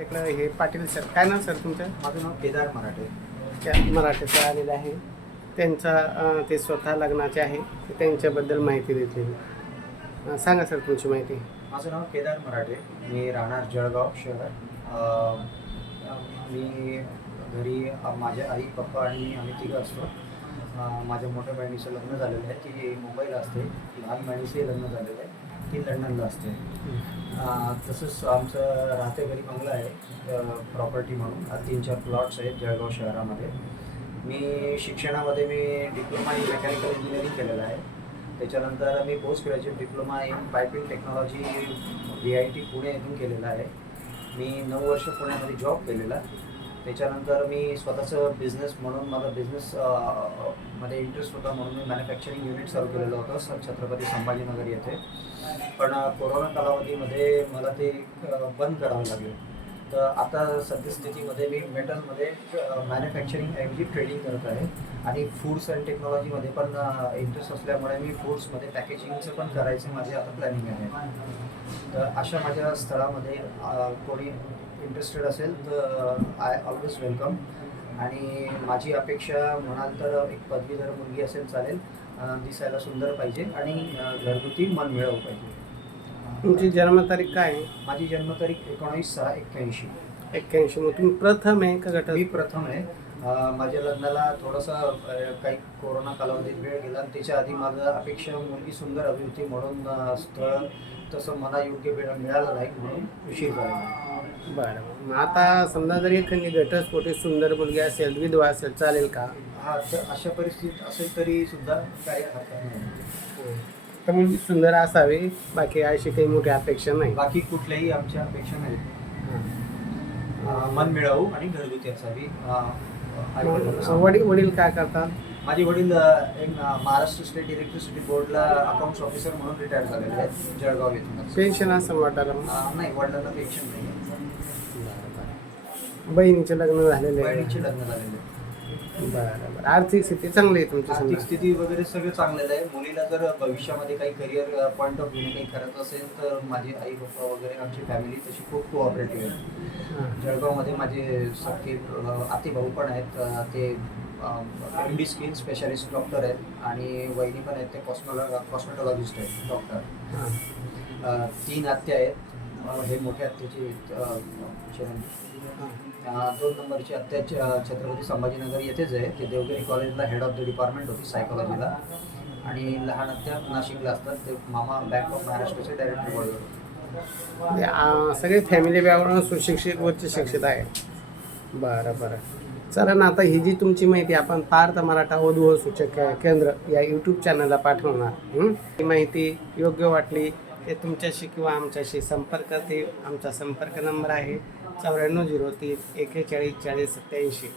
इकडं हे पाटील सर. काय नाव सर तुमचं? माझं नाव केदार मराठे. त्या मराठीचं आलेलं आहे. त्यांचा अं, ते स्वतः लग्नाचे आहे. ते त्यांच्याबद्दल माहिती देतील अं, सांगा सर तुमची माहिती. माझं नाव केदार मराठे. मी राहणार जळगाव शहर. अं, मी घरी अं, माझ्या आई पप्पा आणि मी आम्ही तिघं असतो. अं, माझ्या मोठ्या बहिणीचं लग्न झालेलं आहे. ती मुंबईला असते. लहान बहिणीचंही लग्न झालेलं आहे. ती लंडनला असते. तसंच आमचं राहते घरी बंगला आहे प्रॉपर्टी म्हणून. तीन चार प्लॉट्स आहेत जळगाव शहरामध्ये. मी शिक्षणामध्ये मी डिप्लोमा इन मेकॅनिकल इंजिनिअरिंग केलेलं आहे. त्याच्यानंतर मी post graduate diploma in piping technology V I T Pune येथून केलेला आहे. मी नऊ वर्ष पुण्यामध्ये जॉब केलेला. त्याच्यानंतर मी स्वतःचं बिझनेस म्हणून माझा बिझनेस मध्ये इंटरेस्ट होता म्हणून मी मॅन्युफॅक्चरिंग युनिट चालू केलेलं होतं सर छत्रपती संभाजीनगर येथे. पण कोरोना कालावधीमध्ये मला ते बंद करावं लागेल. तर आता सद्यस्थितीमध्ये मी मेटलमध्ये मॅन्युफॅक्चरिंग ऐवजी ट्रेडिंग करत आहे. आणि फूड्स अँड टेक्नॉलॉजीमध्ये पण इंटरेस्ट असल्यामुळे मी फूड्समध्ये पॅकेजिंगचं पण करायचं माझे आता प्लॅनिंग आहे. तर अशा माझ्या स्थळामध्ये कोणी इंटरेस्टेड असेल तर आय ऑलवेज वेलकम आणि माझी अपेक्षा म्हणाल तर एक पदवीधर मुलगी असेल चालेल दिसायला सुंदर पाहिजे आणि घरगुती मन मिळवू पाहिजे. तुमची जन्मतारीख काय आहे? माझी जन्मतारीख एकोणावीस सहा एक्क्याऐंशी. एक्क्याऐंशी. मग तुम्ही प्रथम आहे का गट मी प्रथम आहे. अ, माझ्या लग्नाला थोडंसं अ, काही कोरोना कालावधीत वेळ गेला आणि त्याच्या आधी माझं अपेक्षा मुलगी सुंदर हवी होती म्हणून अ, स्थळ तसं मला योग्य वेळ मिळालं नाही म्हणून उशीर झाला. बरं. मग आता समजा जर एखादी घटस्फोटी सुंदर मुलगी असेल विधवा असेल चालेल का? हा तर अशा परिस्थितीत असेल तरी सुद्धा काही हरकत नाही. तर मुलगी सुंदर असावी बाकी अशी काही मोठी अपेक्षा नाही. बाकी कुठल्याही आमच्या अपेक्षा नाहीत मन मिळावू आणि घरगुती असावी. वडील वडील काय करतात? माझे वडील अ, एक अ, महाराष्ट्र स्टेट इलेक्ट्रिसिटी बोर्डला अकाउंट्स ऑफिसर म्हणून रिटायर झालेले आहेत जळगाव येथूनच पेन्शन असं वाटायला अ, नाही वडिलांना पेन्शन नाही बहिणीचे लग्न झालेले आहे. बहिणीचे लग्न झालेले. बरं बरं. आर्थिक स्थिती चांगली आहे तुमची आर्थिक समजा स्थिती वगैरे सगळं चांगलेलं आहे. मुलीला जर भविष्यामध्ये काही करिअर पॉईंट ऑफ व्ह्यू काही करायचं असेल तर माझे आई पप्पा वगैरे आमची फॅमिली तशी खूप कोऑपरेटिव्ह आहे हां. जळगावमध्ये माझे सख्खे अ, आतेभाऊ पण आहेत. अ, ते M D skin specialist doctor आहेत आणि वहिनी पण आहेत. ते कॉस्मॉलॉ कॉस्मेटॉलॉजिस्ट आहेत डॉक्टर हां. अ, तीन आत्या आहेत. हे मोठे हत्याचे दोन नंबरची आत्या छ- छत्रपती संभाजीनगर येथेच आहे. ते देवगिरी कॉलेजला हेड ऑफ द डिपार्टमेंट होती सायकोलॉजीला आणि लहान आत्या नाशिकला असतात. ते मामा बँक ऑफ महाराष्ट्राचे डायरेक्टर बोर्डवर सगळे फॅमिली बॅकग्राऊंड सुशिक्षित उच्च शिक्षित आहे बरं बरं. चला ना आता ही जी तुमची माहिती आपण पार्थ मराठा वधू हो सूचक केंद्र या यूट्यूब चॅनलला पाठवणार. ही माहिती योग्य वाटली ते तुमच्याशी किंवा आमच्याशी संपर्क ते आमचा संपर्क नंबर आहे चौऱ्याण्णव झिरो तीन एकेचाळीस चाळीस सत्याऐंशी.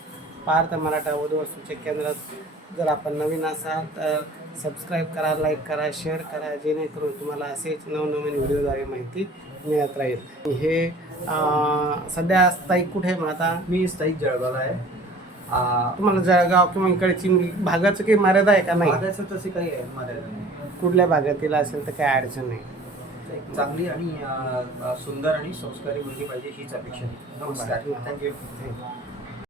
पार्थ मराठा वधू सूचक केंद्रात जर आपण नवीन असाल तर सबस्क्राईब करा लाईक करा शेअर करा जेणेकरून तुम्हाला असेच नवनवीन व्हिडिओद्वारे माहिती मिळत राहील. हे सध्या स्थायिक कुठे आता मी स्थायिक जळगावला आहे. तुम्हाला जळगाव किंवा इकडची भागाचं काही मर्यादा आहे का नाही? तसे काही आहे मर्यादा नाही. कुठल्या भागातील असेल तर काही अडचण नाही. एक चांगली आणि सुंदर आणि संस्कारी मुलगी पाहिजे हीच अपेक्षा आहे. नमस्कार थँक्यू.